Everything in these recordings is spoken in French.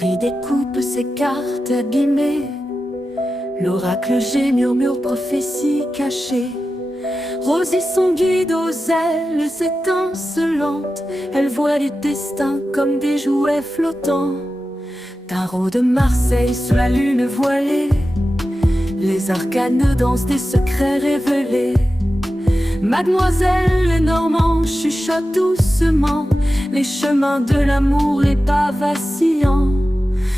Marie découpe ses cartes abîmées. L'oracle G murmure prophétie cachée. Rosie son guide aux ailes étincelantes. Elle voit les destins comme des jouets flottants. Tarot de Marseille sous la lune voilée. Les arcanes dansent des secrets révélés. Mademoiselle Lenormand chuchote doucement les chemins de l'amour, les pas vacillants.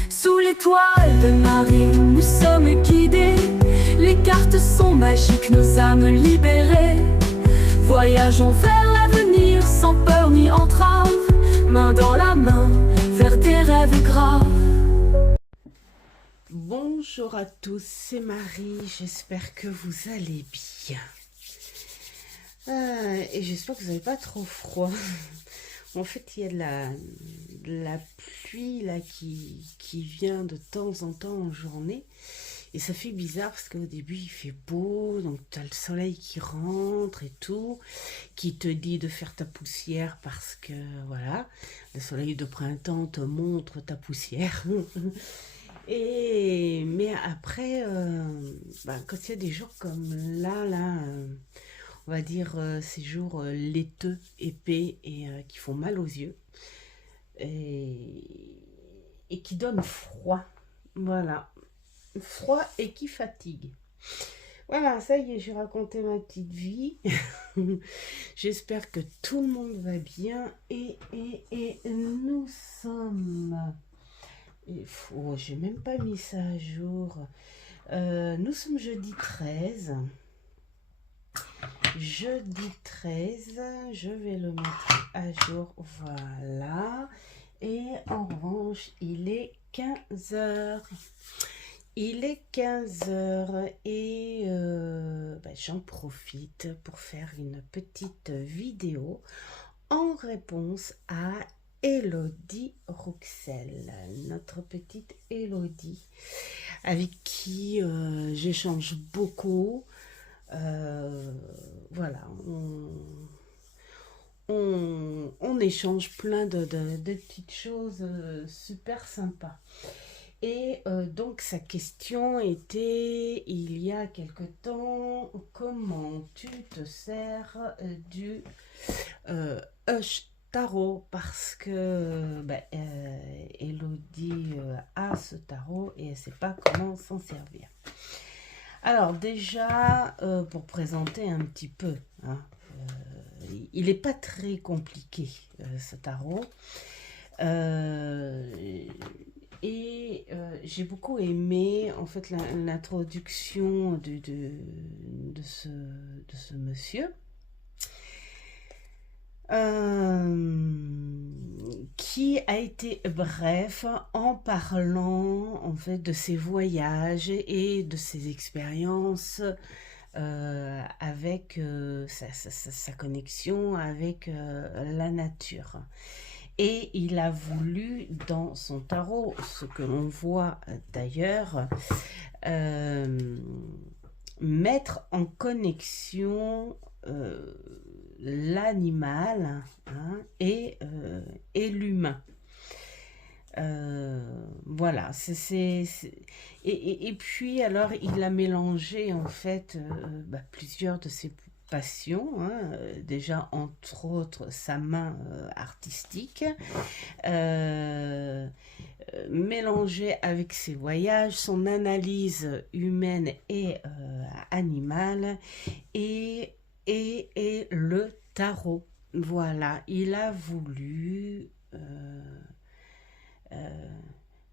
Sous l'étoile de Marie, nous sommes guidés. Les cartes sont magiques, nos âmes libérées. Voyageons vers l'avenir sans peur ni entrave, main dans la main vers des rêves graves. Bonjour à tous, c'est Marie, j'espère que vous allez bien. Et j'espère que vous n'avez pas trop froid. En fait, il y a de la pluie là qui vient de temps en temps en journée. Et ça fait bizarre parce qu'au début, il fait beau, donc tu as le soleil qui rentre et tout, qui te dit de faire ta poussière parce que, voilà, le soleil de printemps te montre ta poussière. Mais après, quand il y a des jours comme là, on va dire ces jours laiteux, épais et qui font mal aux yeux et qui donnent froid, voilà, froid et qui fatigue. Voilà, ça y est, j'ai raconté ma petite vie. J'espère que tout le monde va bien et nous sommes... j'ai même pas mis ça à jour. Nous sommes jeudi 13. Jeudi 13, je vais le mettre à jour, voilà. Et en revanche, il est 15h. Il est 15h et j'en profite pour faire une petite vidéo en réponse à Elodie Rouxel, notre petite Elodie, avec qui j'échange beaucoup. Voilà, on échange plein de petites choses super sympas. Et donc sa question était, il y a quelque temps, comment tu te sers du Hush Tarot, parce que Elodie a ce tarot et elle ne sait pas comment s'en servir. Alors déjà, pour présenter un petit peu, hein, il n'est pas très compliqué ce tarot. J'ai beaucoup aimé en fait l'introduction de ce monsieur. Qui a été bref en parlant en fait de ses voyages et de ses expériences avec sa connexion avec la nature. Et il a voulu dans son tarot, ce que l'on voit d'ailleurs, mettre en connexion l'animal, hein, et l'humain. Voilà, et puis alors il a mélangé en fait plusieurs de ses passions, hein, déjà entre autres sa main artistique, mélangé avec ses voyages, son analyse humaine et animale, et le tarot. Voilà, il a voulu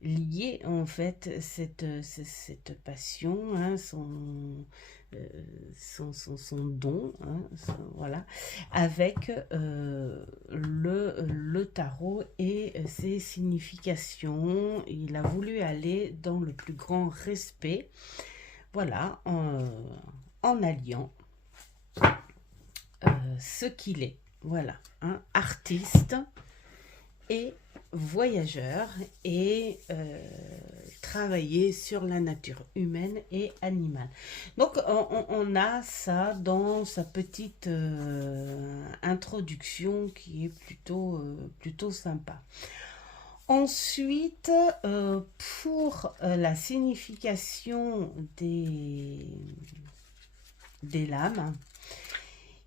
lier en fait cette passion, hein, son don, hein, voilà, avec le tarot et ses significations. Il a voulu aller dans le plus grand respect, voilà, en alliant ce qu'il est, voilà, hein, artiste et voyageur, et travailler sur la nature humaine et animale. Donc on a ça dans sa petite introduction qui est plutôt sympa. Ensuite, pour la signification des lames,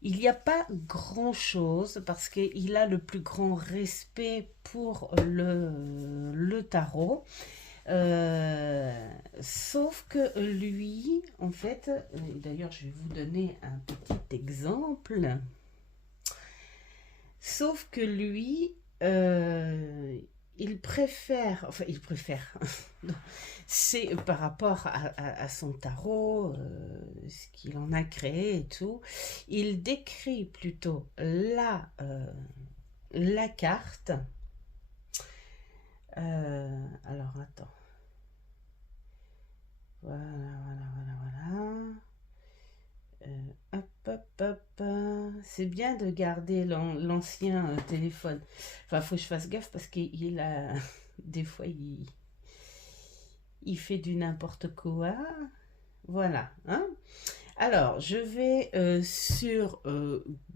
il n'y a pas grand-chose parce qu'il a le plus grand respect pour le tarot. Sauf que lui, en fait, d'ailleurs je vais vous donner un petit exemple. Sauf que lui, il préfère, c'est par rapport à son tarot, ce qu'il en a créé et tout, il décrit plutôt la carte. Alors attends. Voilà. Hop. C'est bien de garder l'ancien téléphone. Enfin, faut que je fasse gaffe parce qu'il a... Des fois, il fait du n'importe quoi. Voilà. Hein. Alors, je vais sur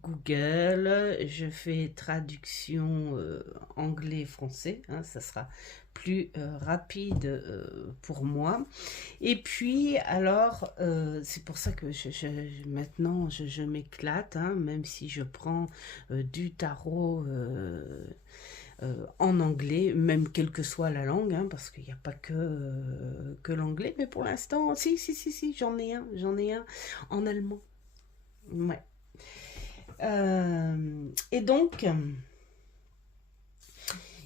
Google. Je fais traduction anglais-français. Hein, ça sera plus rapide pour moi. Et puis, alors, c'est pour ça que maintenant, je m'éclate, hein, même si je prends du tarot en anglais, même quelle que soit la langue, hein, parce qu'il n'y a pas que l'anglais, mais pour l'instant, si, j'en ai un en allemand. Ouais. Et donc...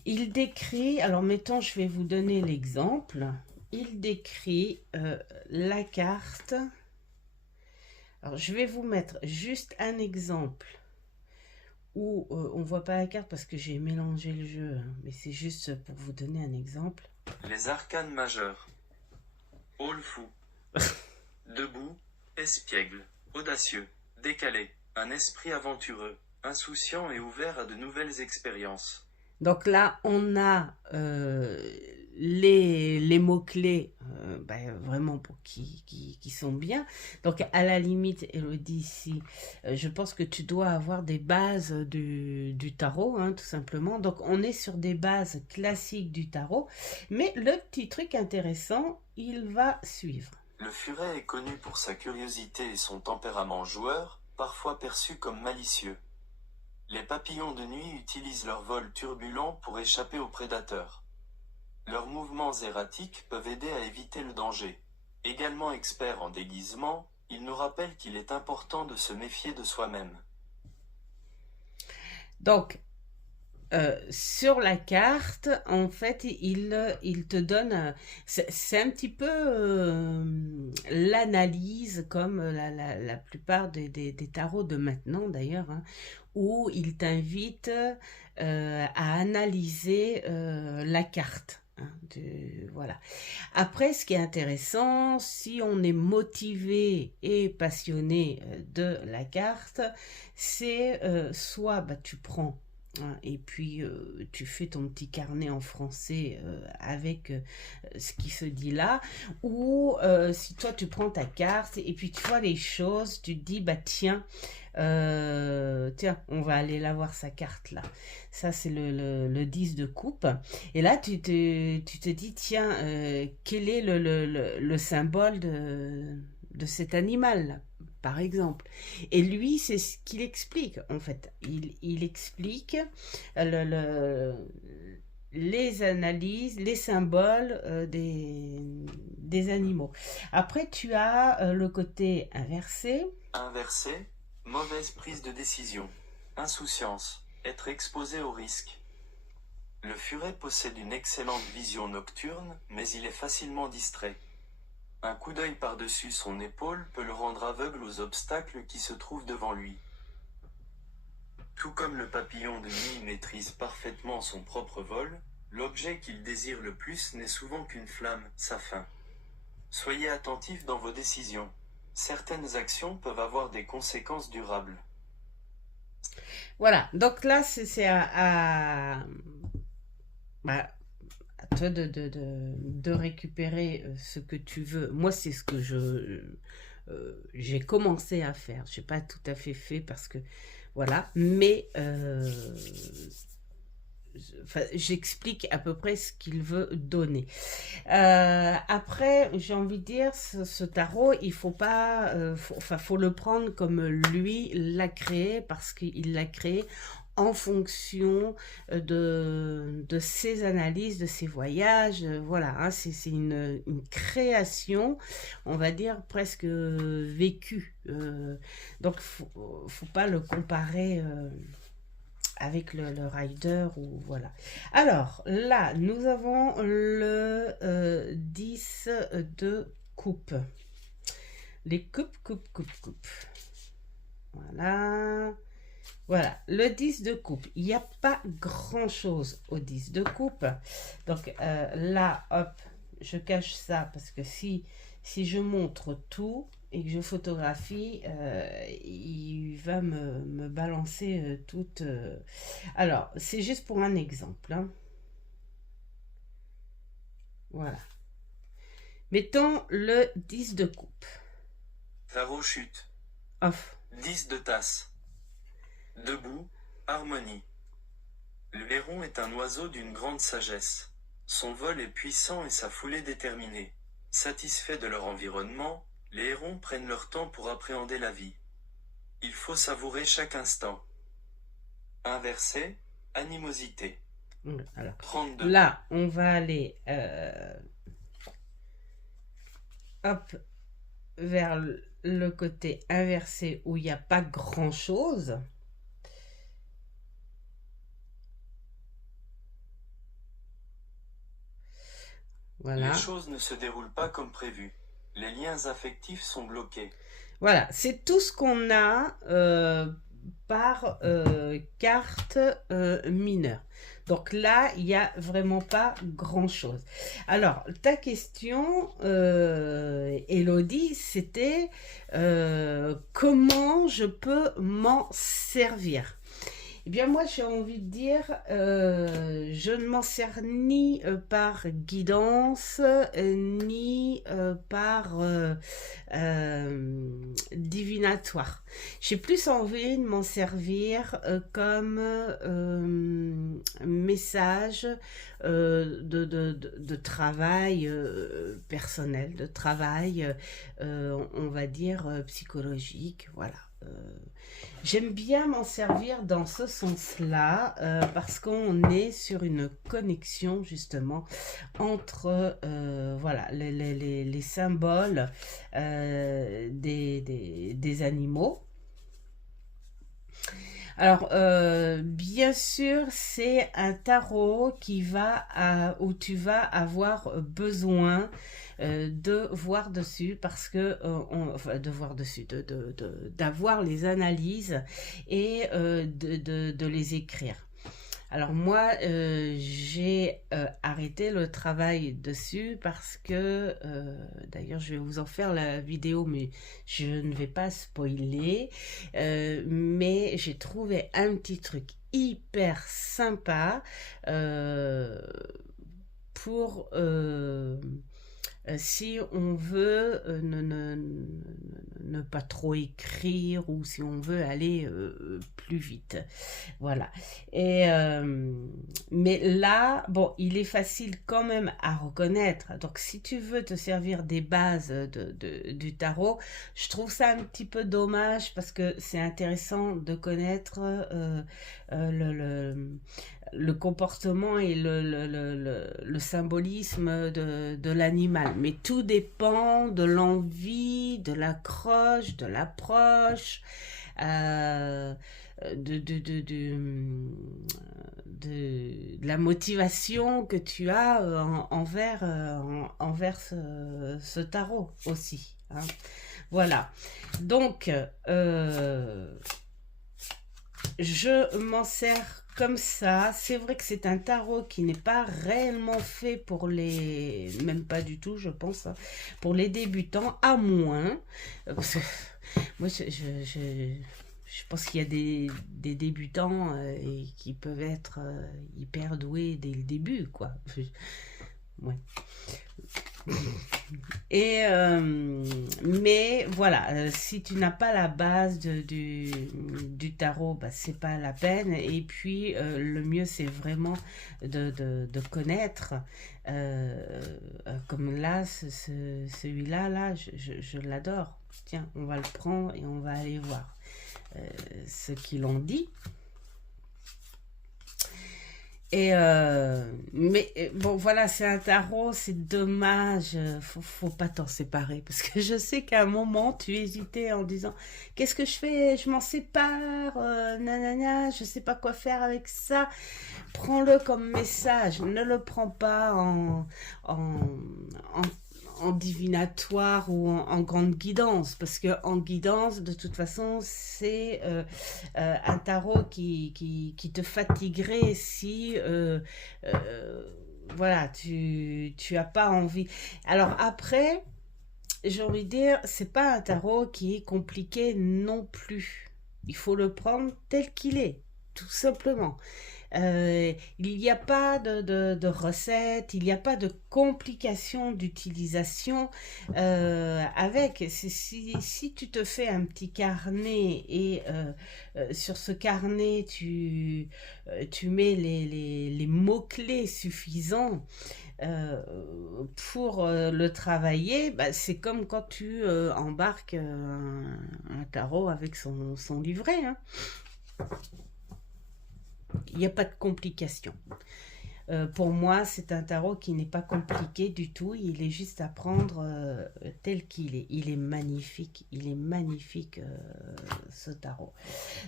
il décrit, alors mettons, je vais vous donner l'exemple. Il décrit la carte. Alors, je vais vous mettre juste un exemple où on ne voit pas la carte parce que j'ai mélangé le jeu, hein, mais c'est juste pour vous donner un exemple. Les arcanes majeures. Hall fou. Debout, espiègle, audacieux, décalé, un esprit aventureux, insouciant et ouvert à de nouvelles expériences. Donc là, on a les mots-clés vraiment pour qui sont bien. Donc à la limite, Elodie, si, je pense que tu dois avoir des bases du tarot, hein, tout simplement. Donc on est sur des bases classiques du tarot. Mais le petit truc intéressant, il va suivre. Le furet est connu pour sa curiosité et son tempérament joueur, parfois perçu comme malicieux. Les papillons de nuit utilisent leur vol turbulent pour échapper aux prédateurs. Leurs mouvements erratiques peuvent aider à éviter le danger. Également expert en déguisement, il nous rappelle qu'il est important de se méfier de soi-même. Donc, sur la carte, en fait, il te donne... c'est un petit peu l'analyse, comme la plupart des tarots de maintenant, d'ailleurs, hein, où il t'invite à analyser la carte. Hein, voilà. Après, ce qui est intéressant, si on est motivé et passionné de la carte, c'est soit tu prends et puis tu fais ton petit carnet en français avec ce qui se dit là, ou si toi tu prends ta carte et puis tu vois les choses, tu te dis tiens, on va aller la voir sa carte là. Ça c'est le 10 de coupe. Et là tu te dis tiens, quel est le symbole de cet animal là, par exemple. Et lui, c'est ce qu'il explique, en fait. Il explique les analyses, les symboles des animaux. Après, tu as le côté inversé. Inversé, mauvaise prise de décision. Insouciance, être exposé au risque. Le furet possède une excellente vision nocturne, mais il est facilement distrait. Un coup d'œil par-dessus son épaule peut le rendre aveugle aux obstacles qui se trouvent devant lui. Tout comme le papillon de nuit maîtrise parfaitement son propre vol, l'objet qu'il désire le plus n'est souvent qu'une flamme, sa faim. Soyez attentifs dans vos décisions. Certaines actions peuvent avoir des conséquences durables. Voilà, donc là, c'est à toi de récupérer ce que tu veux. Moi, c'est ce que j'ai commencé à faire. Je n'ai pas tout à fait fait parce que, voilà. Mais enfin, j'explique à peu près ce qu'il veut donner. Après, j'ai envie de dire, ce tarot, il faut pas, faut le prendre comme lui l'a créé, parce qu'il l'a créé en fonction de ses analyses, de ses voyages. Voilà, hein, c'est une création, on va dire, presque vécue. Donc, faut pas le comparer avec le rider, ou voilà. Alors, là, nous avons le 10 de coupe. Les coupes. Voilà. Voilà, le 10 de coupe. Il n'y a pas grand-chose au 10 de coupe. Donc là, hop, je cache ça parce que si je montre tout et que je photographie, il va me balancer toute... Alors, c'est juste pour un exemple, hein. Voilà. Mettons le 10 de coupe. Tarot chute. Off. 10 de tasse. Debout, harmonie. Le héron est un oiseau d'une grande sagesse. Son vol est puissant et sa foulée déterminée. Satisfaits de leur environnement, les hérons prennent leur temps pour appréhender la vie. Il faut savourer chaque instant. Inversé, animosité. Alors, 32. là, on va aller hop, vers le côté inversé où il n'y a pas grand-chose. Voilà. Les choses ne se déroulent pas comme prévu. Les liens affectifs sont bloqués. Voilà, c'est tout ce qu'on a par carte mineure. Donc là, il n'y a vraiment pas grand-chose. Alors, ta question, Elodie, c'était comment je peux m'en servir? Eh bien, moi, j'ai envie de dire, je ne m'en sers ni par guidance, ni par divinatoire. J'ai plus envie de m'en servir comme message de travail personnel, de travail, on va dire, psychologique, voilà. J'aime bien m'en servir dans ce sens-là parce qu'on est sur une connexion justement entre voilà, les symboles des animaux. Alors, bien sûr, c'est un tarot qui où tu vas avoir besoin de voir dessus parce que enfin, de voir dessus, d'avoir les analyses et de les écrire. Alors moi, j'ai arrêté le travail dessus parce que, d'ailleurs, je vais vous en faire la vidéo, mais je ne vais pas spoiler. Mais j'ai trouvé un petit truc hyper sympa pour... si on veut ne pas trop écrire ou si on veut aller plus vite. Voilà. Et, mais là, bon, il est facile quand même à reconnaître. Donc, si tu veux te servir des bases du tarot, je trouve ça un petit peu dommage parce que c'est intéressant de connaître le comportement et le symbolisme de l'animal. Mais tout dépend de l'envie, de l'accroche, de l'approche, de la motivation que tu as envers ce tarot aussi, hein. Voilà. Donc, je m'en sers comme ça. C'est vrai que c'est un tarot qui n'est pas réellement fait pour les... Même pas du tout, je pense, hein, pour les débutants, à moins... Parce que moi, je pense qu'il y a des débutants et qui peuvent être hyper doués dès le début, quoi. Ouais. Et mais voilà, si tu n'as pas la base du tarot, bah, c'est pas la peine. Et puis le mieux c'est vraiment de connaître. Comme là, celui-là, là, je l'adore. Tiens, on va le prendre et on va aller voir ce qu'ils ont dit. Et mais bon, voilà, c'est un tarot, c'est dommage, faut pas t'en séparer. Parce que je sais qu'à un moment, tu hésitais en disant, qu'est-ce que je fais? Je m'en sépare, nanana, je sais pas quoi faire avec ça. Prends-le comme message, ne le prends pas en en divinatoire ou en grande guidance, parce que en guidance, de toute façon, c'est un tarot qui te fatiguerait si voilà, tu as pas envie. Alors après, j'ai envie de dire, c'est pas un tarot qui est compliqué non plus. Il faut le prendre tel qu'il est, tout simplement. Il n'y a pas de recette, il n'y a pas de complications d'utilisation avec. Si tu te fais un petit carnet et sur ce carnet tu mets les mots-clés suffisants pour le travailler, bah, c'est comme quand tu embarques un tarot avec son livret, hein. Il n'y a pas de complication. Pour moi, c'est un tarot qui n'est pas compliqué du tout. Il est juste à prendre tel qu'il est. Il est magnifique. Il est magnifique, ce tarot.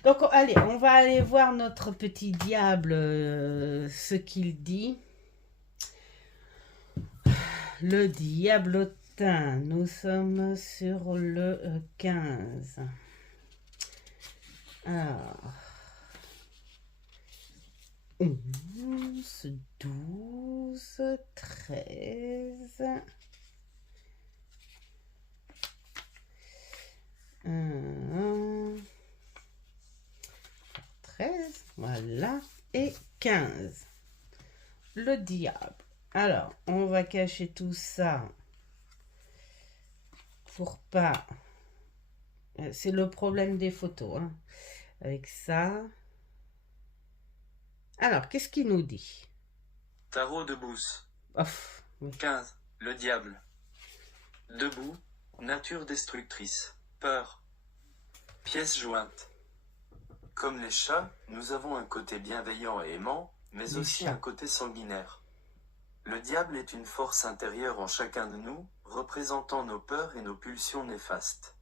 Donc, allez, on va aller voir notre petit diable, ce qu'il dit. Le diablotin. Nous sommes sur le 15. Alors... 11, 12, 13, 13, voilà, et 15. Le diable. Alors, on va cacher tout ça pour pas... C'est le problème des photos, hein. Avec ça... Alors, qu'est-ce qu'il nous dit? Tarot de Bousse. Ouf, oui. 15. Le diable. Debout. Nature destructrice. Peur. Pièces jointes. Comme les chats, nous avons un côté bienveillant et aimant, mais Les aussi chats. un côté sanguinaire. Le diable est une force intérieure en chacun de nous, représentant nos peurs et nos pulsions néfastes.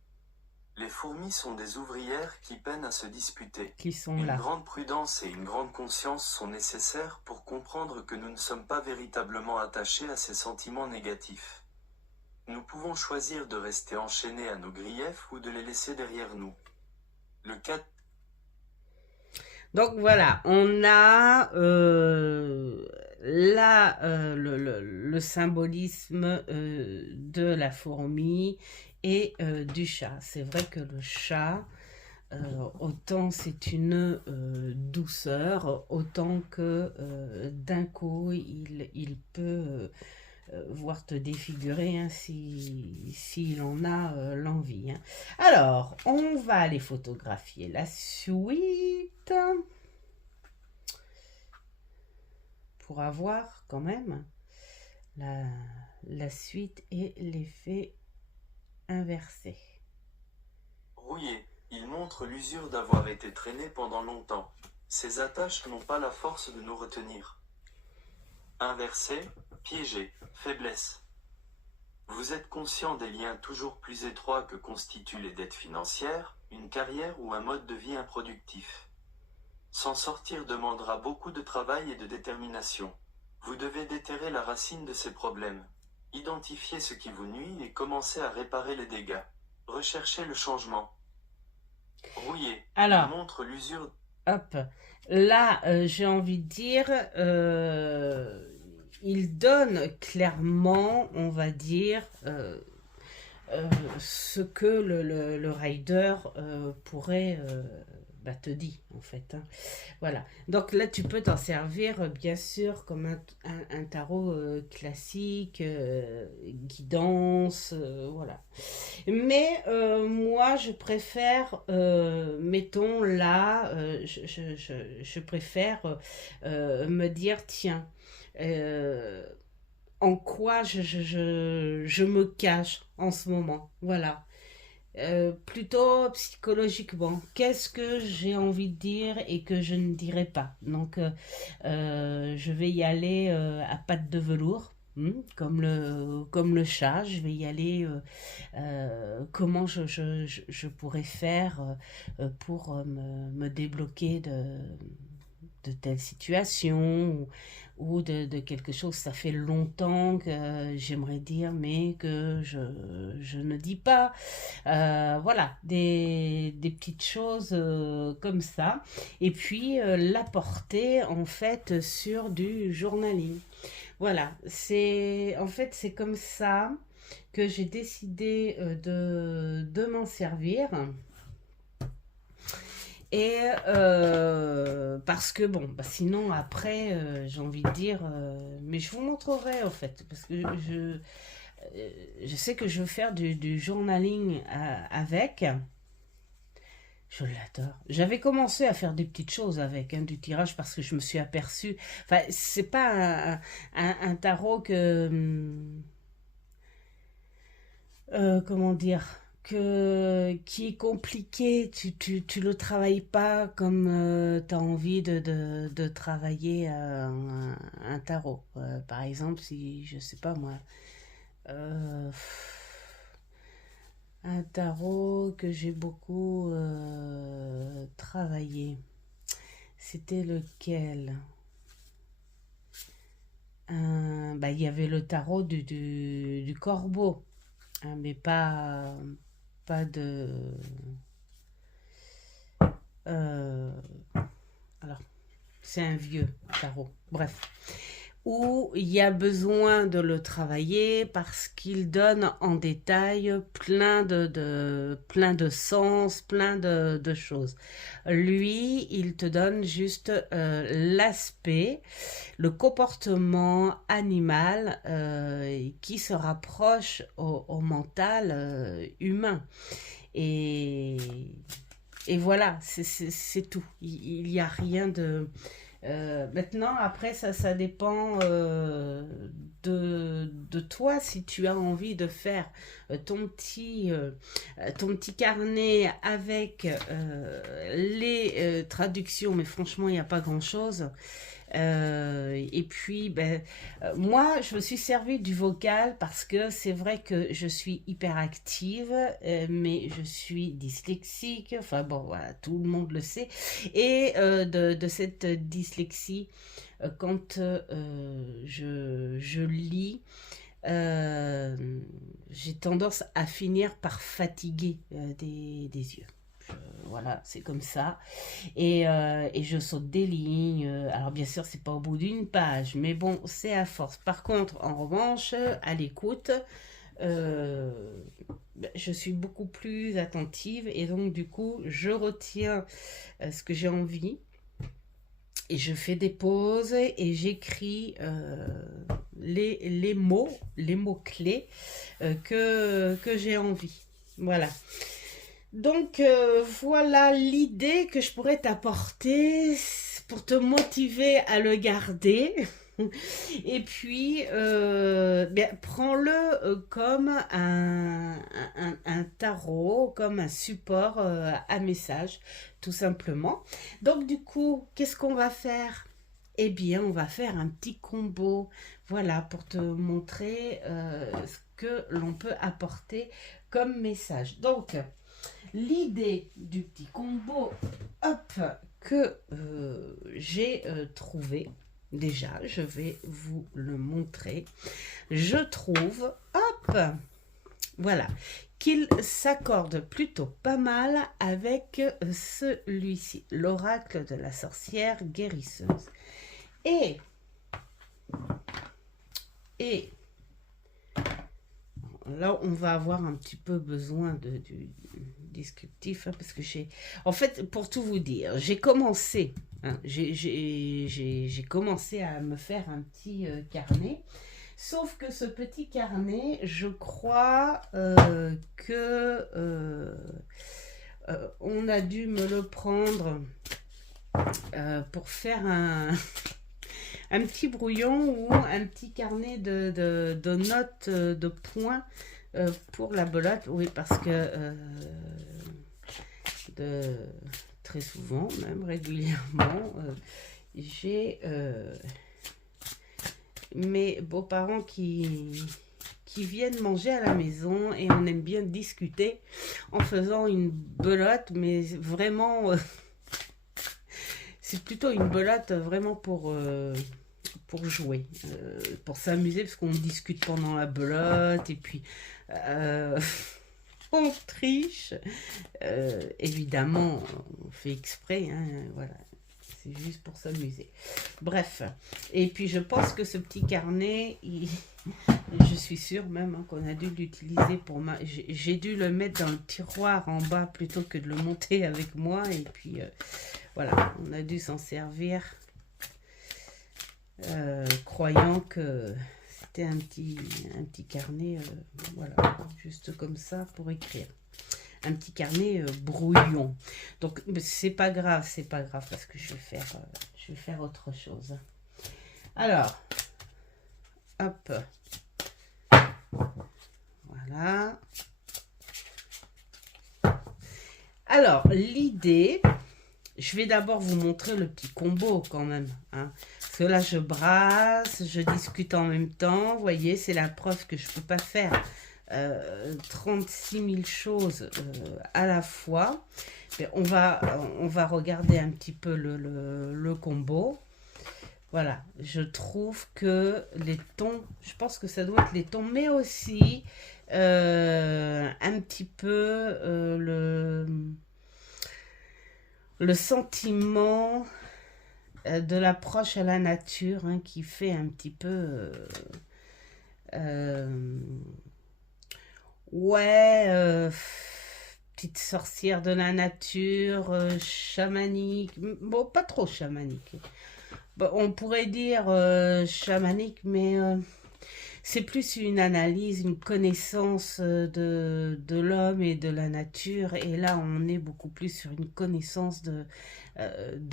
Les fourmis sont des ouvrières qui peinent à se disputer. Qui sont Une là. grande prudence et une grande conscience sont nécessaires pour comprendre que nous ne sommes pas véritablement attachés à ces sentiments négatifs. Nous pouvons choisir de rester enchaînés à nos griefs ou de les laisser derrière nous. Le 4. Donc voilà, on a là le symbolisme de la fourmi et du chat. C'est vrai que le chat, autant c'est une douceur, autant que d'un coup il peut voir te défigurer, hein, s'il en a l'envie, hein. Alors, on va aller photographier la suite pour avoir quand même la suite et l'effet inversé. Rouillé. Il montre l'usure d'avoir été traîné pendant longtemps. Ces attaches n'ont pas la force de nous retenir. Inversé. Piégé. Faiblesse. Vous êtes conscient des liens toujours plus étroits que constituent les dettes financières, une carrière ou un mode de vie improductif. S'en sortir demandera beaucoup de travail et de détermination. Vous devez déterrer la racine de ces problèmes. Identifiez ce qui vous nuit et commencez à réparer les dégâts. Recherchez le changement. Rouillé. Alors, il montre l'usure. Hop, là, j'ai envie de dire, il donne clairement, on va dire, ce que le rider pourrait te dit en fait, hein. Voilà, donc là tu peux t'en servir bien sûr comme un tarot classique, guidance, voilà. Mais moi je préfère, mettons là, je préfère me dire tiens, euh, en quoi je me cache en ce moment, voilà. Plutôt psychologiquement, qu'est-ce que j'ai envie de dire et que je ne dirai pas. Donc, je vais y aller à pattes de velours, comme le chat. Je vais y aller comment je pourrais faire pour me débloquer de telle situation ou de quelque chose, ça fait longtemps que j'aimerais dire, mais que je ne dis pas. Voilà, des petites choses comme ça. Et puis l'apporter en fait sur du journaling. Voilà, en fait, c'est comme ça que j'ai décidé de m'en servir. Et parce que bon, sinon après, j'ai envie de dire, mais je vous montrerai en fait, parce que je sais que je veux faire du journaling avec. Je l'adore. J'avais commencé à faire des petites choses avec du tirage parce que je me suis aperçue. Enfin, c'est pas un tarot que. Comment dire, qui est compliqué, tu le travailles pas comme tu as envie de travailler un tarot. Par exemple, si, je sais pas moi, euh, un tarot que j'ai beaucoup travaillé, c'était lequel? Il y avait le tarot du corbeau. Mais pas de... alors, c'est un vieux tarot. Bref. Où il y a besoin de le travailler parce qu'il donne en détail plein de sens, plein de choses. Lui, il te donne juste l'aspect, le comportement animal qui se rapproche au mental humain. Et, et voilà, c'est tout. Il n'y a rien de... maintenant, après, ça dépend de toi si tu as envie de faire ton petit carnet avec les traductions, mais franchement, il n'y a pas grand-chose. Et puis, moi, je me suis servi du vocal parce que c'est vrai que je suis hyperactive, mais je suis dyslexique. Enfin bon, voilà, tout le monde le sait. Et de cette dyslexie, quand je lis, j'ai tendance à finir par fatiguer des yeux. Voilà, c'est comme ça. Et je saute des lignes. Alors bien sûr, c'est pas au bout d'une page, mais bon, c'est à force. Par contre, en revanche, à l'écoute, je suis beaucoup plus attentive et donc du coup, je retiens ce que j'ai envie et je fais des pauses et j'écris les mots clés que j'ai envie. Voilà. Donc voilà l'idée que je pourrais t'apporter pour te motiver à le garder. Et puis prends-le comme un tarot, comme un support à message, tout simplement. Donc du coup, qu'est-ce qu'on va faire? Eh bien, on va faire un petit combo, voilà, pour te montrer ce que l'on peut apporter comme message. Donc, l'idée du petit combo, hop, que j'ai trouvé, déjà, je vais vous le montrer. Je trouve, hop, voilà, qu'il s'accorde plutôt pas mal avec celui-ci, l'oracle de la sorcière guérisseuse. Et là, on va avoir un petit peu besoin descriptif, hein, parce que en fait, pour tout vous dire, j'ai commencé, hein, j'ai commencé à me faire un petit carnet. Sauf que ce petit carnet, je crois que on a dû me le prendre pour faire un petit brouillon ou un petit carnet de notes, de points pour la belote. Oui, parce que très souvent, même régulièrement, j'ai mes beaux-parents qui viennent manger à la maison et on aime bien discuter en faisant une belote, mais vraiment, c'est plutôt une belote vraiment pour jouer, pour s'amuser, parce qu'on discute pendant la belote et puis on triche. Évidemment, on fait exprès, hein, voilà. C'est juste pour s'amuser. Bref. Et puis, je pense que ce petit carnet, je suis sûre même hein, qu'on a dû l'utiliser pour j'ai dû le mettre dans le tiroir en bas plutôt que de le monter avec moi. Et puis, voilà, on a dû s'en servir croyant que c'était un petit carnet, voilà, juste comme ça pour écrire. Un petit carnet brouillon. Donc, c'est pas grave parce que je vais faire autre chose. Alors, hop. Voilà. Alors, l'idée, je vais d'abord vous montrer le petit combo quand même. Hein. Parce que là, je brasse, je discute en même temps. Vous voyez, c'est la preuve que je ne peux pas faire 36 000 choses à la fois. Mais on va regarder un petit peu le combo. Voilà, je trouve que les tons, je pense que ça doit être les tons, mais aussi un petit peu le sentiment de l'approche à la nature hein, qui fait un petit peu ouais, petite sorcière de la nature, chamanique, bon pas trop chamanique, bon, on pourrait dire chamanique, mais c'est plus une analyse, une connaissance de l'homme et de la nature, et là on est beaucoup plus sur une connaissance de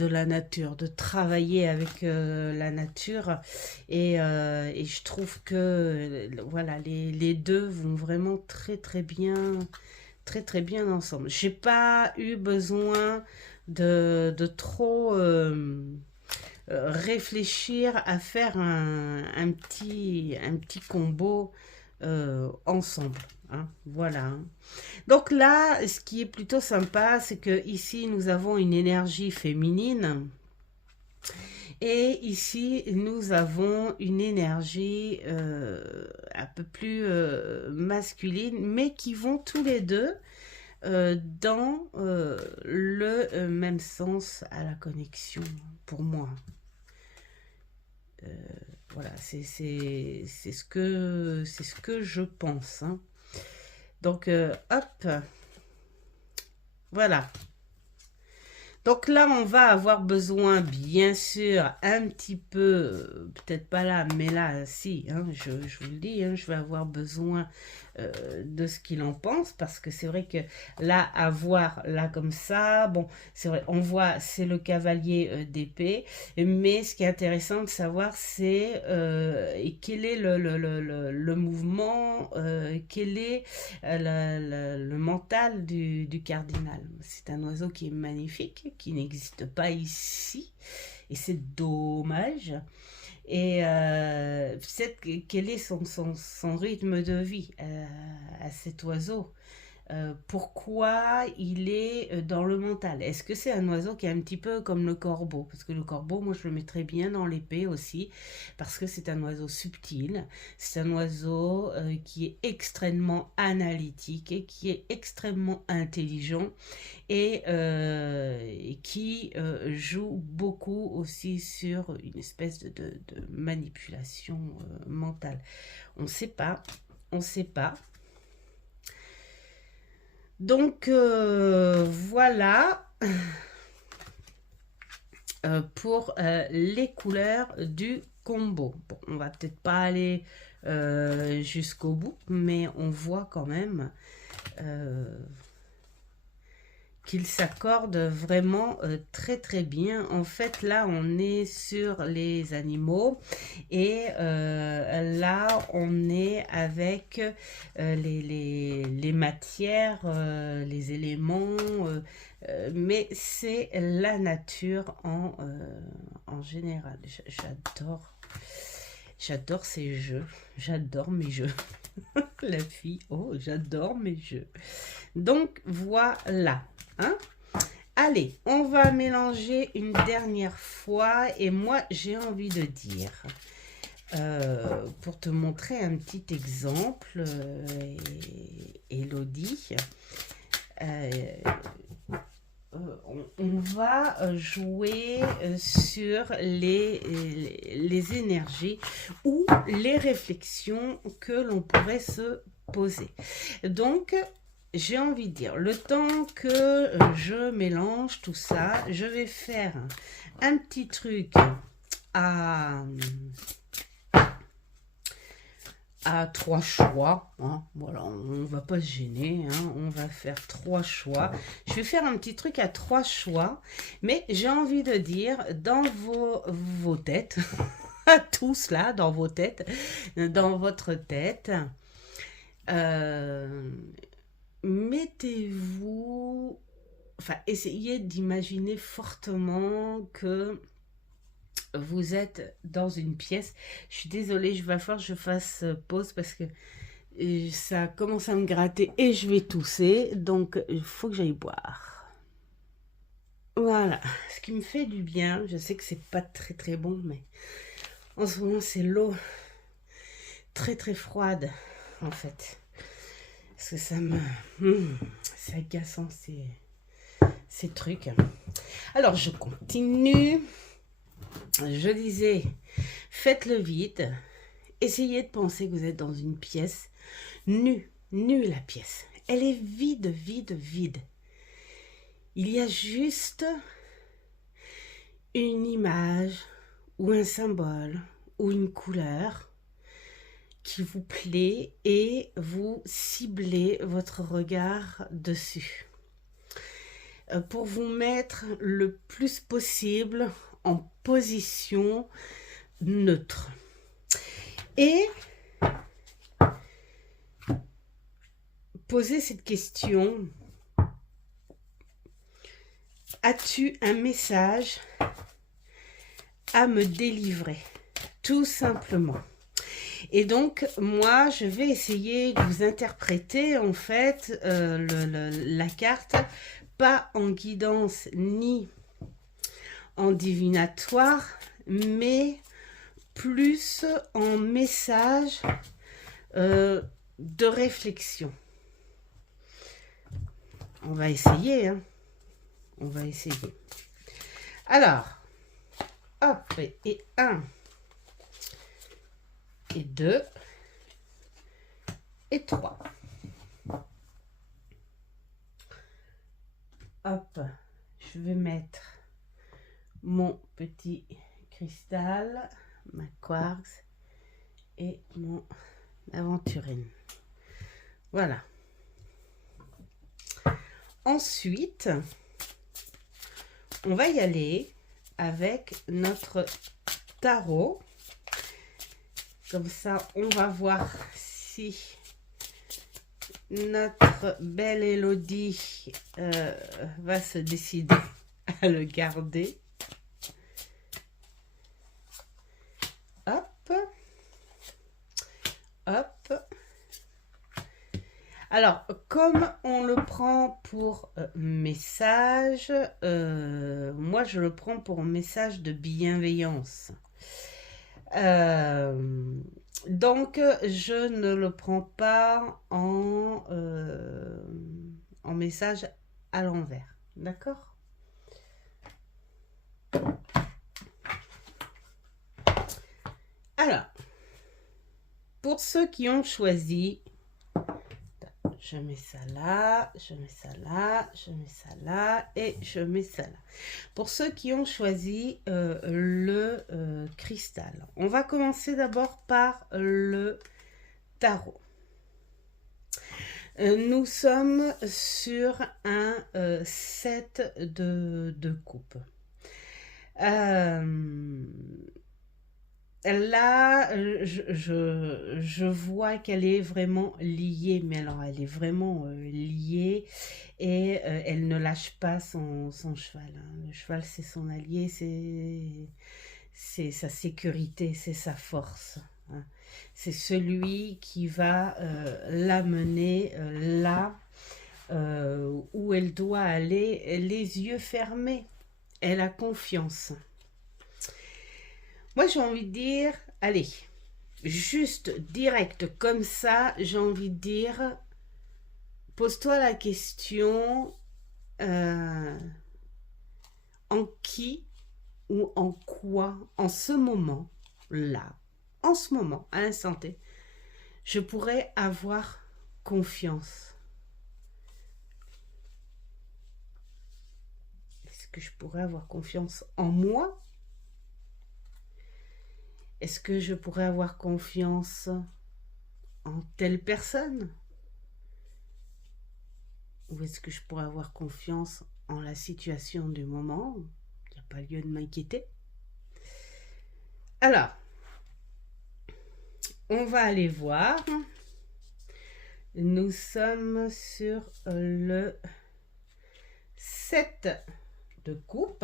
la nature, de travailler avec la nature, et je trouve que voilà, les deux vont vraiment très très bien ensemble. J'ai pas eu besoin de trop réfléchir à faire un petit combo ensemble. Hein, voilà. Hein. Donc là, ce qui est plutôt sympa, c'est que ici nous avons une énergie féminine. Et ici, nous avons une énergie un peu plus masculine, mais qui vont tous les deux dans le même sens à la connexion, pour moi. Voilà, c'est ce que je pense. Hein. Donc, hop, voilà. Donc là, on va avoir besoin, bien sûr, un petit peu, peut-être pas là, mais là, si, hein, je vous le dis, hein, je vais avoir besoin de ce qu'il en pense, parce que c'est vrai que là, à voir là comme ça, bon, c'est vrai, on voit, c'est le cavalier d'épée, mais ce qui est intéressant de savoir, c'est quel est le mouvement, quel est le mental du cardinal. C'est un oiseau qui est magnifique, qui n'existe pas ici, et c'est dommage. Et peut-être quel est son rythme de vie à cet oiseau. Pourquoi il est dans le mental? Est-ce que c'est un oiseau qui est un petit peu comme le corbeau? Parce que le corbeau, moi je le mettrais bien dans l'épée aussi, parce que c'est un oiseau subtil, c'est un oiseau qui est extrêmement analytique et qui est extrêmement intelligent et qui joue beaucoup aussi sur une espèce de manipulation mentale. On ne sait pas. Donc, voilà pour les couleurs du combo. Bon, on va peut-être pas aller jusqu'au bout, mais on voit quand même qu'il s'accorde vraiment très très bien. En fait, là, on est sur les animaux et là, on est avec les matières, les éléments, mais c'est la nature en général. J'adore ces jeux. J'adore mes jeux. La fille, oh, j'adore mes jeux. Donc, voilà. Hein? Allez, on va mélanger une dernière fois. Et moi, j'ai envie de dire, pour te montrer un petit exemple, Elodie, on va jouer sur les énergies ou les réflexions que l'on pourrait se poser. Donc, j'ai envie de dire, le temps que je mélange tout ça, je vais faire un petit truc à 3 choix, hein. Voilà, on va pas se gêner, hein. On va faire 3 choix. Je vais faire un petit truc à 3 choix, mais j'ai envie de dire, dans vos têtes, à tous là, dans vos têtes, dans votre tête, mettez-vous, enfin, essayez d'imaginer fortement que vous êtes dans une pièce. Je suis désolée, je vais falloir que je fasse pause parce que ça commence à me gratter et je vais tousser. Donc, il faut que j'aille boire. Voilà, ce qui me fait du bien. Je sais que c'est pas très très bon, mais en ce moment, c'est l'eau très très froide, en fait. Parce que ça me... c'est agaçant, ces trucs. Alors, je continue. Je disais, faites le vide. Essayez de penser que vous êtes dans une pièce nue. Nue la pièce. Elle est vide, vide, vide. Il y a juste une image ou un symbole ou une couleur qui vous plaît et vous ciblez votre regard dessus. Pour vous mettre le plus possible en position neutre. Et posez cette question: as-tu un message à me délivrer? Tout simplement. Et donc, moi, je vais essayer de vous interpréter, en fait, la carte, pas en guidance ni en divinatoire, mais plus en message de réflexion. On va essayer, hein. On va essayer. Alors, hop, et 1, et 2, et 3. Hop, je vais mettre mon petit cristal, ma quartz et mon aventurine. Voilà. Ensuite, on va y aller avec notre tarot. Comme ça, on va voir si notre belle Elodie va se décider à le garder. Hop. Hop. Alors, comme on le prend pour message, moi je le prends pour message de bienveillance. Donc, je ne le prends pas en message à l'envers. D'accord? Alors, pour ceux qui ont choisi, je mets ça là, je mets ça là, je mets ça là et je mets ça là. Pour ceux qui ont choisi le cristal, on va commencer d'abord par le tarot. Nous sommes sur un set de coupe. Là, je vois qu'elle est vraiment liée, mais alors elle est vraiment liée et elle ne lâche pas son cheval. Hein. Le cheval, c'est son allié, c'est sa sécurité, c'est sa force. Hein. C'est celui qui va l'amener là où elle doit aller, les yeux fermés. Elle a confiance. Moi, j'ai envie de dire, allez, juste direct comme ça, j'ai envie de dire, pose-toi la question en qui ou en quoi, en ce moment-là, en ce moment, à l'instant T, je pourrais avoir confiance. Est-ce que je pourrais avoir confiance en moi ? Est-ce que je pourrais avoir confiance en telle personne? Ou est-ce que je pourrais avoir confiance en la situation du moment? Il n'y a pas lieu de m'inquiéter. Alors, on va aller voir. Nous sommes sur le 7 de coupe.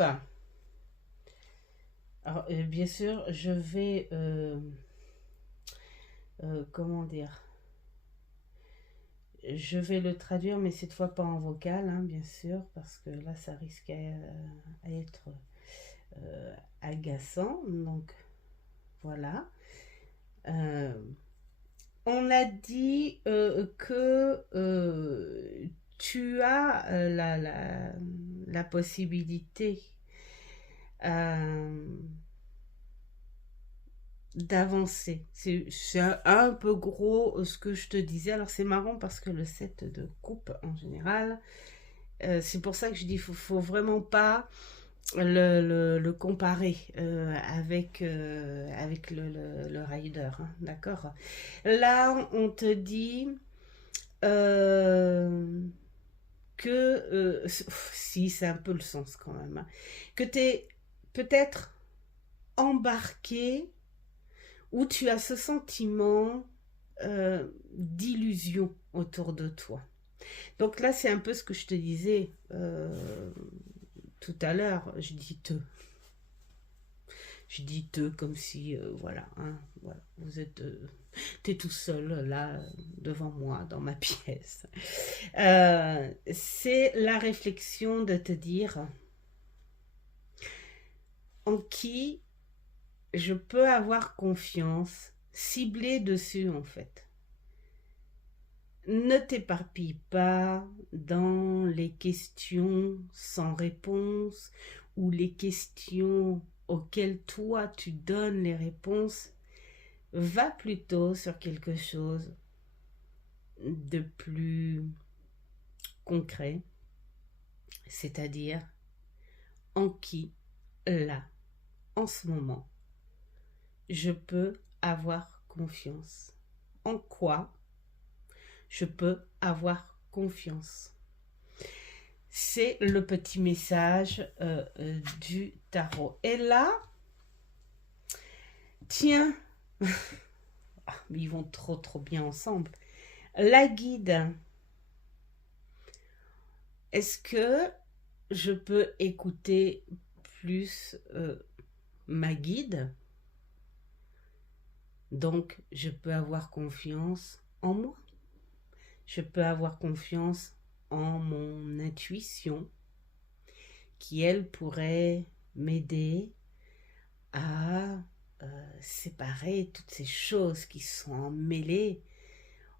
Alors, bien sûr, je vais... comment dire? Je vais le traduire, mais cette fois pas en vocal, hein, bien sûr, parce que là, ça risque à être agaçant. Donc, voilà. On a dit que tu as la possibilité d'avancer. C'est un peu gros ce que je te disais. Alors c'est marrant parce que le set de coupe en général, c'est pour ça que je dis faut vraiment pas le comparer avec le rider, hein, d'accord. Là on te dit que si c'est un peu le sens quand même, hein, que tu es peut-être embarqué où tu as ce sentiment d'illusion autour de toi. Donc là, c'est un peu ce que je te disais tout à l'heure. Je dis te comme si, voilà, hein, voilà, vous êtes, t'es tout seul là devant moi dans ma pièce. C'est la réflexion de te dire en qui je peux avoir confiance, ciblée dessus en fait. Ne t'éparpille pas dans les questions sans réponse ou les questions auxquelles toi tu donnes les réponses. Va plutôt sur quelque chose de plus concret, c'est-à-dire en qui, là, en ce moment, je peux avoir confiance. En quoi je peux avoir confiance. C'est le petit message du tarot. Et là, tiens, mais ils vont trop bien ensemble. La guide. Est-ce que je peux écouter plus ma guide? Donc, je peux avoir confiance en moi. Je peux avoir confiance en mon intuition qui, elle, pourrait m'aider à séparer toutes ces choses qui sont emmêlées,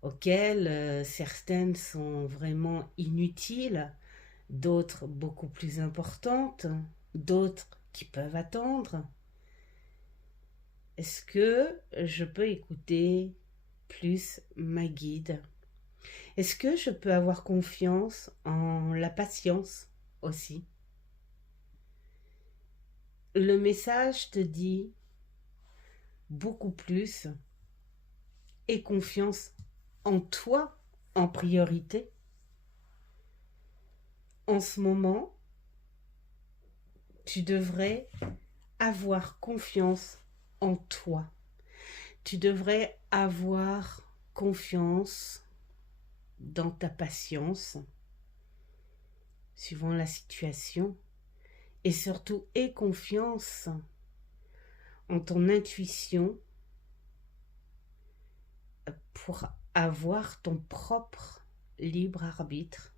auxquelles certaines sont vraiment inutiles, d'autres beaucoup plus importantes, d'autres qui peuvent attendre. Est-ce que je peux écouter plus ma guide? Est-ce que je peux avoir confiance en la patience aussi? Le message te dit beaucoup plus et confiance en toi en priorité. En ce moment, tu devrais avoir confiance en toi. Tu devrais avoir confiance dans ta patience, suivant la situation, et surtout aie confiance en ton intuition pour avoir ton propre libre arbitre.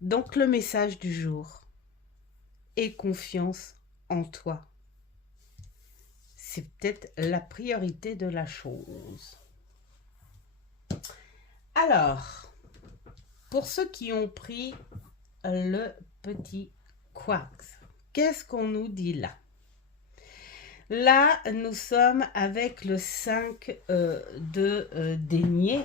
Donc le message du jour, aie confiance en toi. C'est peut-être la priorité de la chose. Alors, pour ceux qui ont pris le petit quartz, qu'est-ce qu'on nous dit là? Là, nous sommes avec le 5 de denier.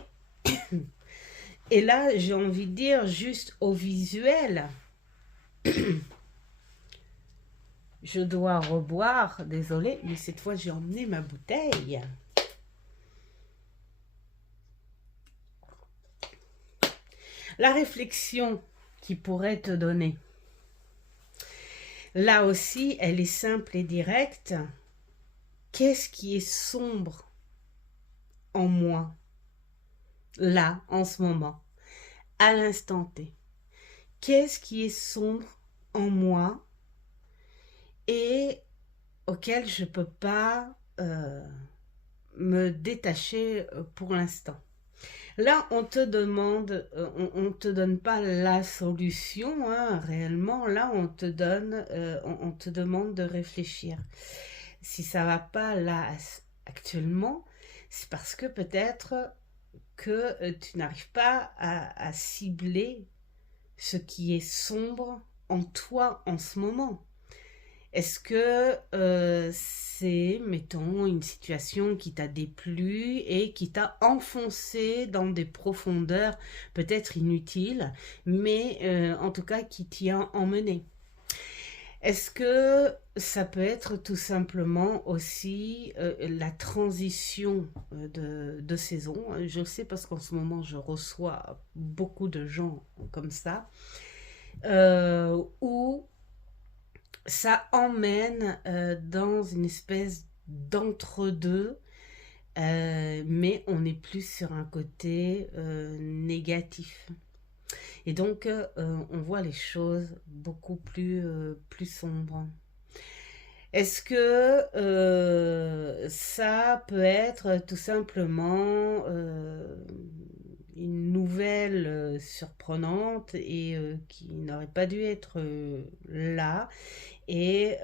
Et là, j'ai envie de dire, juste au visuel, je dois reboire, désolé, mais cette fois, j'ai emmené ma bouteille. La réflexion qui pourrait te donner, là aussi, elle est simple et directe. Qu'est-ce qui est sombre en moi, là, en ce moment, à l'instant T? Qu'est-ce qui est sombre en moi et auquel je ne peux pas me détacher pour l'instant? Là, on te demande, on te donne pas la solution, hein, réellement. Là, on te demande de réfléchir. Si ça va pas là actuellement, c'est parce que peut-être que tu n'arrives pas à cibler ce qui est sombre en toi en ce moment. Est-ce que c'est, mettons, une situation qui t'a déplu et qui t'a enfoncé dans des profondeurs peut-être inutiles, mais en tout cas qui t'y a emmené? Est-ce que ça peut être tout simplement aussi la transition de saison? Je le sais parce qu'en ce moment, je reçois beaucoup de gens comme ça, où ça emmène dans une espèce d'entre-deux, mais on est plus sur un côté négatif. Et donc, on voit les choses beaucoup plus sombres. Est-ce que ça peut être tout simplement une nouvelle surprenante et qui n'aurait pas dû être là, et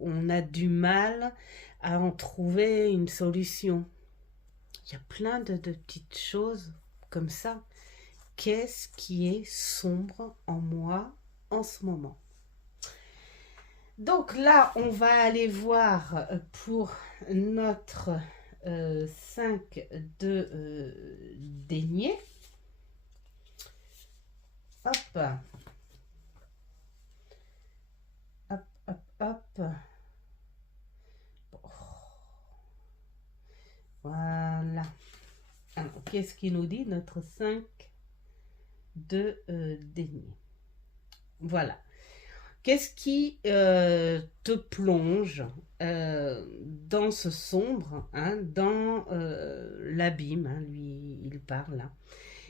on a du mal à en trouver une solution? Il y a plein de petites choses comme ça. Qu'est-ce qui est sombre en moi en ce moment? Donc là, on va aller voir pour notre 5 de denier. Hop. Hop, hop, hop. Voilà. Alors, qu'est-ce qu'il nous dit, notre 5 de denier? Voilà. Qu'est-ce qui te plonge dans ce sombre, hein, dans l'abîme, hein, lui, il parle là.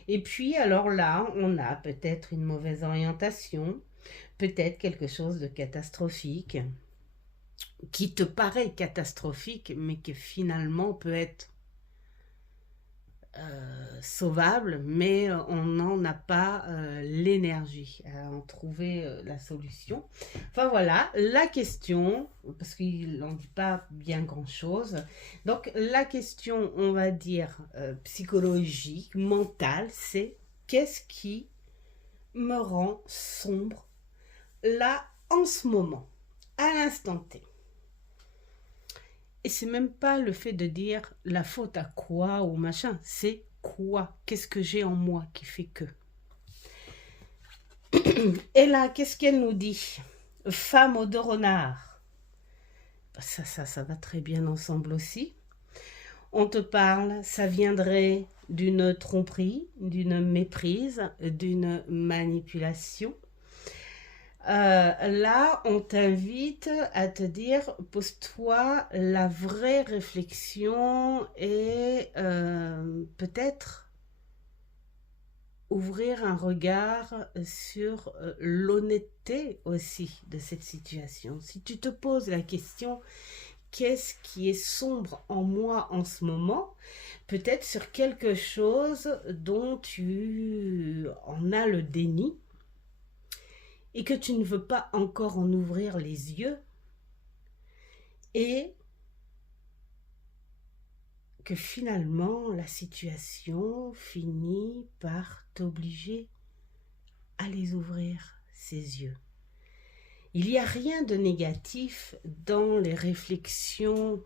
Et puis, alors là, on a peut-être une mauvaise orientation, peut-être quelque chose de catastrophique, qui te paraît catastrophique, mais qui finalement peut être sauvable, mais on n'en a pas l'énergie à en trouver la solution. Enfin voilà, la question, parce qu'il n'en dit pas bien grand-chose, donc la question, on va dire, psychologique, mentale, c'est qu'est-ce qui me rend sombre là, en ce moment, à l'instant T? Et c'est même pas le fait de dire la faute à quoi ou machin, c'est quoi? Qu'est-ce que j'ai en moi qui fait que? Et là, qu'est-ce qu'elle nous dit? Femme au dos renard. Ça va très bien ensemble aussi. On te parle, ça viendrait d'une tromperie, d'une méprise, d'une manipulation. Là, on t'invite à te dire, pose-toi la vraie réflexion et peut-être ouvrir un regard sur l'honnêteté aussi de cette situation. Si tu te poses la question, qu'est-ce qui est sombre en moi en ce moment? Peut-être sur quelque chose dont tu en as le déni et que tu ne veux pas encore en ouvrir les yeux et que finalement la situation finit par t'obliger à les ouvrir, ces yeux. Il n'y a rien de négatif dans les réflexions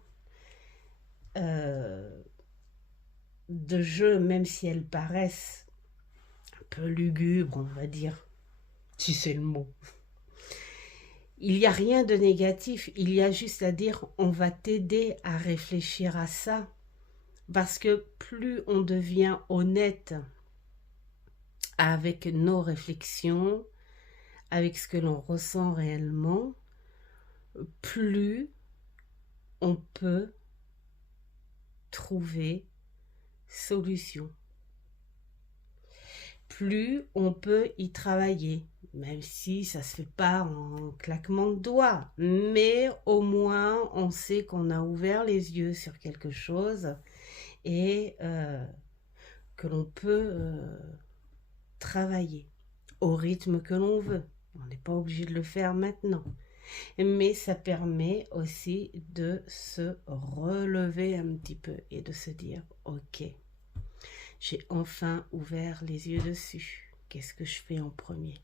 de jeu, même si elles paraissent un peu lugubres, on va dire, si c'est le mot. Il n'y a rien de négatif, il y a juste à dire on va t'aider à réfléchir à ça, parce que plus on devient honnête avec nos réflexions, avec ce que l'on ressent réellement, plus on peut trouver solution. Plus on peut y travailler, même si ça se fait pas en claquement de doigts, mais au moins on sait qu'on a ouvert les yeux sur quelque chose et que l'on peut travailler au rythme que l'on veut. On n'est pas obligé de le faire maintenant. Mais ça permet aussi de se relever un petit peu et de se dire, ok, j'ai enfin ouvert les yeux dessus. Qu'est-ce que je fais en premier?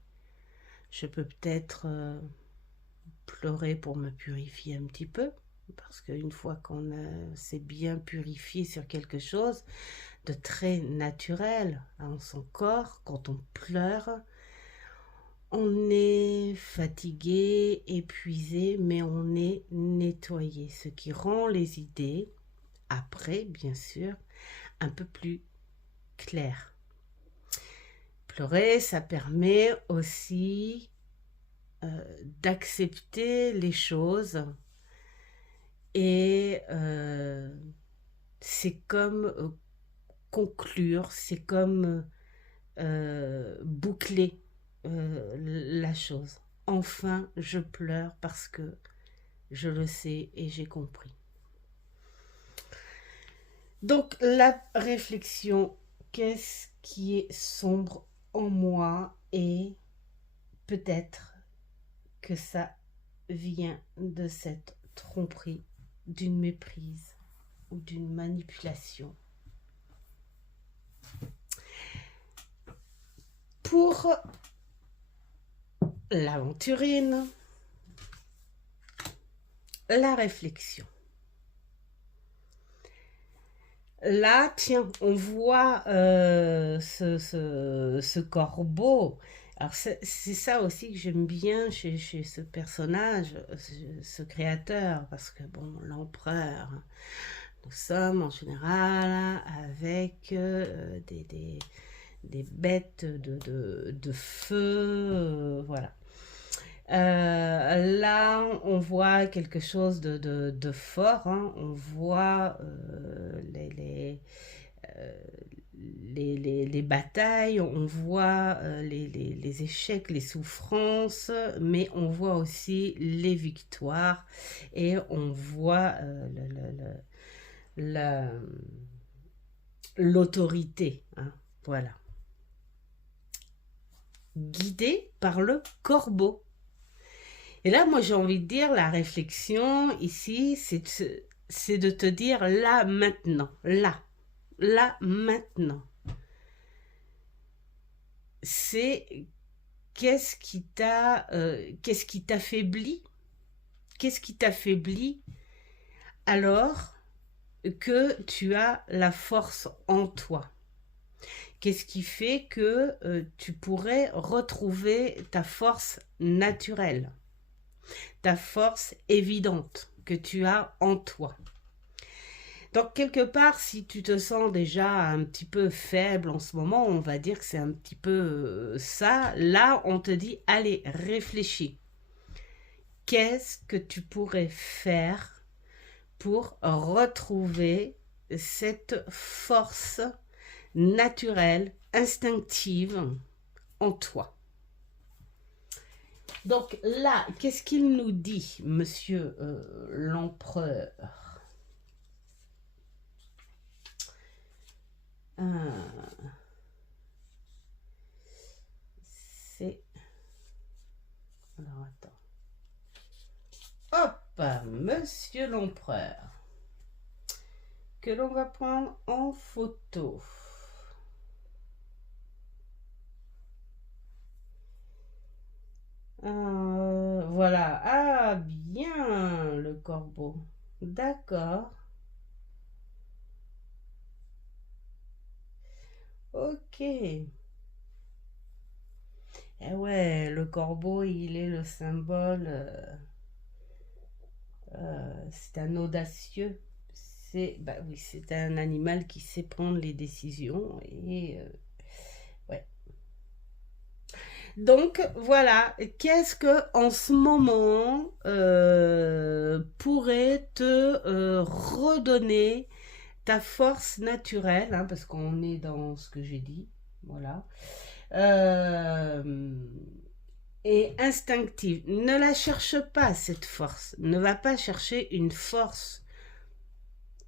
Je peux peut-être pleurer pour me purifier un petit peu, parce qu'une fois qu'on s'est bien purifié sur quelque chose de très naturel dans son corps, quand on pleure, on est fatigué, épuisé, mais on est nettoyé, ce qui rend les idées, après, bien sûr, un peu plus claires. Pleurer, ça permet aussi d'accepter les choses et c'est comme conclure, c'est comme boucler la chose. Enfin, je pleure parce que je le sais et j'ai compris. Donc, la réflexion, qu'est-ce qui est sombre en moi et peut-être que ça vient de cette tromperie, d'une méprise ou d'une manipulation. Pour l'aventurine, la réflexion. Là, tiens, on voit ce corbeau. Alors, c'est ça aussi que j'aime bien chez ce personnage, ce créateur, parce que, bon, l'empereur, nous sommes en général avec des bêtes de feu, voilà. Là, on voit quelque chose de fort, hein. On voit les batailles, on voit les échecs, les souffrances, mais on voit aussi les victoires et on voit l'autorité, hein. Voilà. Guidé par le corbeau. Et là, moi, j'ai envie de dire, la réflexion ici, c'est de te dire là, maintenant, là, maintenant. C'est qu'est-ce qui t'affaiblit? Qu'est-ce qui t'affaiblit alors que tu as la force en toi? Qu'est-ce qui fait que tu pourrais retrouver ta force naturelle, ta force évidente que tu as en toi? Donc, quelque part, si tu te sens déjà un petit peu faible en ce moment, on va dire que c'est un petit peu ça. Là, on te dit, allez, réfléchis. Qu'est-ce que tu pourrais faire pour retrouver cette force naturelle, instinctive en toi? Donc là, qu'est-ce qu'il nous dit, monsieur l'empereur? C'est... Alors, attends. Hop, monsieur l'empereur, que l'on va prendre en photo. Voilà. Ah, bien, le corbeau. D'accord. Ok. Eh ouais, le corbeau, il est le symbole. C'est un audacieux. Bah oui, c'est un animal qui sait prendre les décisions et ouais. Donc voilà, qu'est-ce que en ce moment pourrait te redonner ta force naturelle, hein, parce qu'on est dans ce que j'ai dit, voilà, et instinctive. Ne la cherche pas, cette force. Ne va pas chercher une force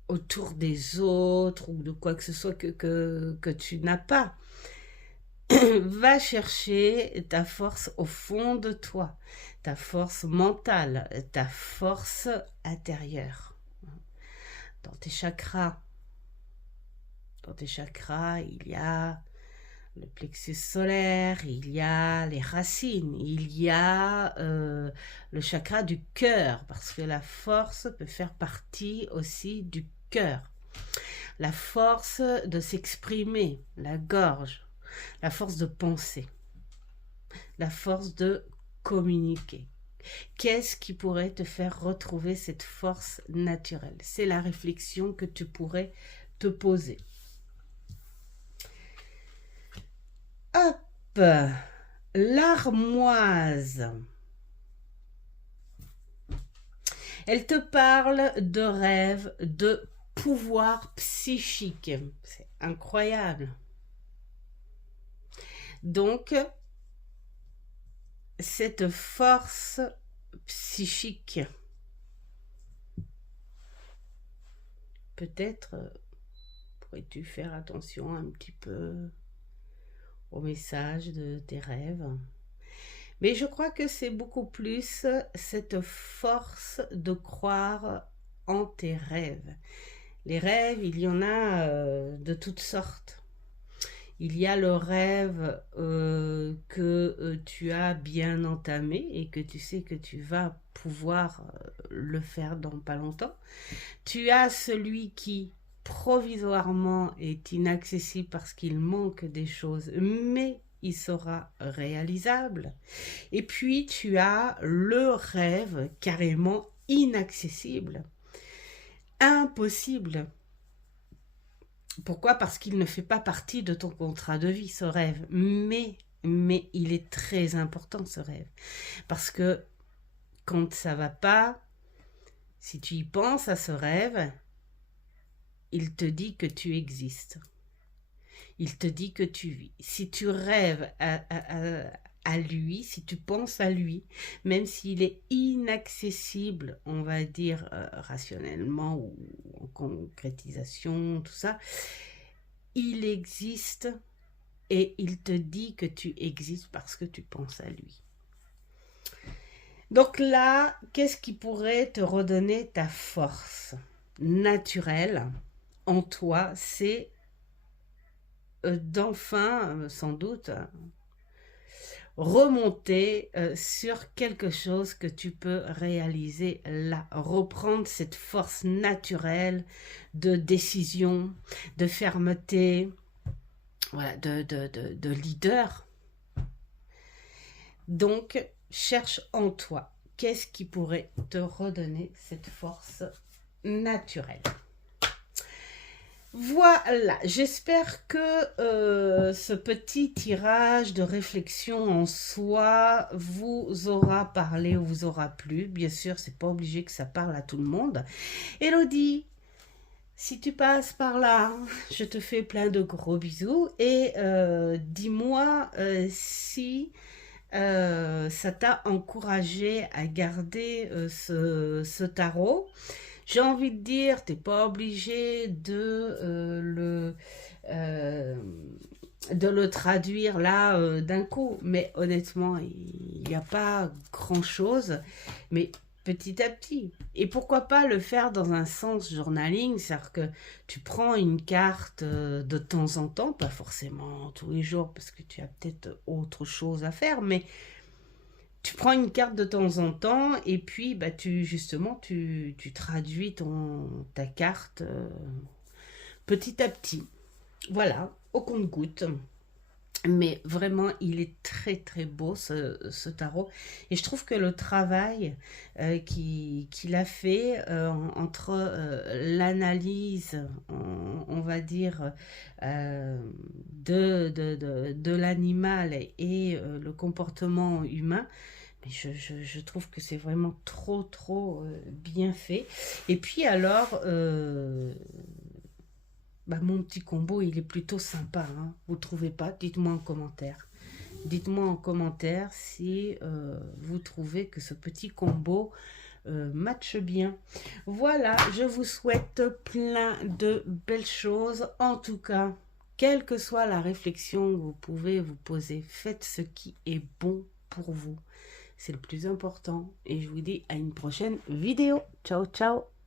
autour des autres ou de quoi que ce soit que tu n'as pas. Va chercher ta force au fond de toi, ta force mentale, ta force intérieure. Dans tes chakras, il y a le plexus solaire, il y a les racines, il y a le chakra du cœur, parce que la force peut faire partie aussi du cœur. La force de s'exprimer, la gorge, la force de penser, la force de communiquer. Qu'est-ce qui pourrait te faire retrouver cette force naturelle? C'est la réflexion que tu pourrais te poser. Hop, l'armoise. Elle te parle de rêve, de pouvoir psychique. C'est incroyable. Donc, cette force psychique, peut-être pourrais-tu faire attention un petit peu au message de tes rêves. Mais je crois que c'est beaucoup plus cette force de croire en tes rêves. Les rêves, il y en a de toutes sortes. Il y a le rêve que tu as bien entamé et que tu sais que tu vas pouvoir le faire dans pas longtemps. Tu as celui qui provisoirement est inaccessible parce qu'il manque des choses, mais il sera réalisable. Et puis tu as le rêve carrément inaccessible, impossible. Pourquoi? Parce qu'il ne fait pas partie de ton contrat de vie, ce rêve. Mais il est très important, ce rêve. Parce que quand ça va pas, si tu y penses à ce rêve, il te dit que tu existes. Il te dit que tu vis. Si tu rêves à lui, si tu penses à lui, même s'il est inaccessible, on va dire rationnellement ou en concrétisation, tout ça, il existe et il te dit que tu existes parce que tu penses à lui. Donc là, qu'est-ce qui pourrait te redonner ta force naturelle en toi? C'est d'enfin, sans doute, remonter sur quelque chose que tu peux réaliser là, reprendre cette force naturelle de décision, de fermeté, voilà, de leader. Donc, cherche en toi. Qu'est-ce qui pourrait te redonner cette force naturelle? Voilà, j'espère que ce petit tirage de réflexion en soi vous aura parlé ou vous aura plu. Bien sûr, c'est pas obligé que ça parle à tout le monde. Elodie, si tu passes par là, je te fais plein de gros bisous et dis-moi si ça t'a encouragé à garder ce tarot. J'ai envie de dire, t'es pas obligé de le traduire là d'un coup, mais honnêtement, il n'y a pas grand-chose, mais petit à petit. Et pourquoi pas le faire dans un sens journaling, c'est-à-dire que tu prends une carte de temps en temps, pas forcément tous les jours, parce que tu as peut-être autre chose à faire, mais tu prends une carte de temps en temps et puis bah, tu traduis ta carte petit à petit. Voilà, au compte-gouttes. Mais vraiment, il est très très beau ce tarot. Et je trouve que le travail qu'il a fait entre l'analyse, on va dire, de l'animal et le comportement humain, mais je trouve que c'est vraiment trop bien fait. Et puis alors, bah, mon petit combo, il est plutôt sympa, hein. Vous trouvez pas? Dites-moi en commentaire. Dites-moi en commentaire si vous trouvez que ce petit combo matche bien. Voilà, je vous souhaite plein de belles choses. En tout cas, quelle que soit la réflexion que vous pouvez vous poser, faites ce qui est bon pour vous. C'est le plus important. Et je vous dis à une prochaine vidéo. Ciao, ciao!